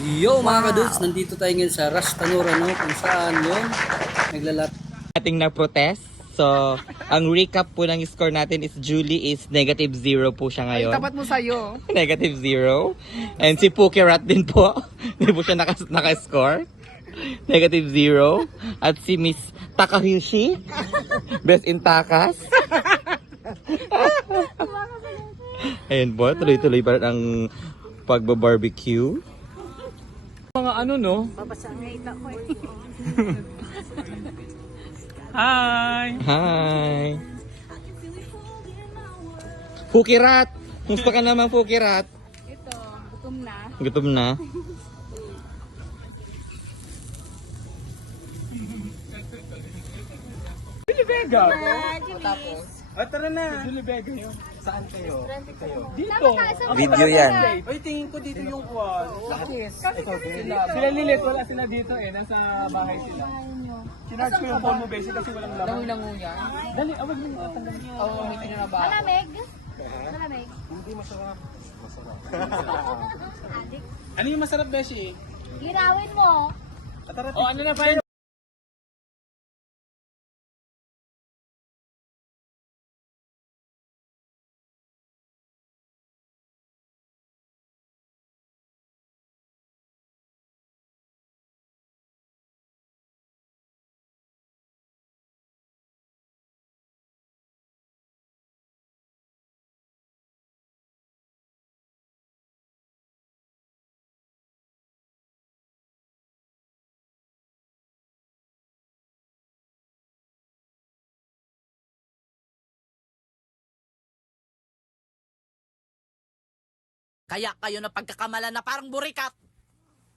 Yo mga kadudes, nandito tayo ngayon sa Rastanura, no? Kung saan yun, naglalat. Ating na-protest. So, ang recap po ng score natin is Julie is -0 po siya ngayon. Ay, tapat mo sa'yo. -0. And si Pukirat din po. Hindi po siya naka-score. -0. At si Miss Takahishi, best in takas. Ayun po, tuloy-tuloy pa rin ang pagba-barbecue. Mga ano, no? Hi! Hi! Pukirat! Musta ka naman, Pukirat? Ito, gutom na. Gutom na? Julie Vega! Tapos, Tara na! Julie Vega yun. Saan kayo? Dito! Video yan. Ay, tingin ko dito yung kwan. Sila Lilit, wala sila dito eh. Nasa bahay sila. Sinarge ko yung phone mo, Bessie, kasi walang laman. Langoy-lango yan. Dali, awag mo yung tatanggalin. Oo, hindi na ba? malamig. Malamig. Adik. Ano yung masarap, Bessie? Girawin mo. Oh, ano na pa? Kaya kayo na pagkakamalan na parang burikat.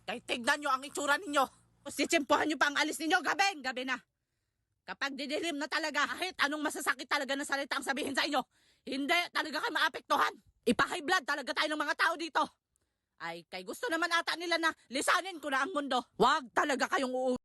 Kaya tignan nyo ang itsura ninyo. Sitsimpuhan nyo pa ang alis ninyo, gabi na. Kapag didilim na talaga, kahit anong masasakit talaga na salita ang sabihin sa inyo, hindi talaga kayo maapektuhan. Ipa-high blood talaga tayo ng mga tao dito. Ay, kay gusto naman ata nila na lisanin ko na ang mundo. Huwag talaga kayong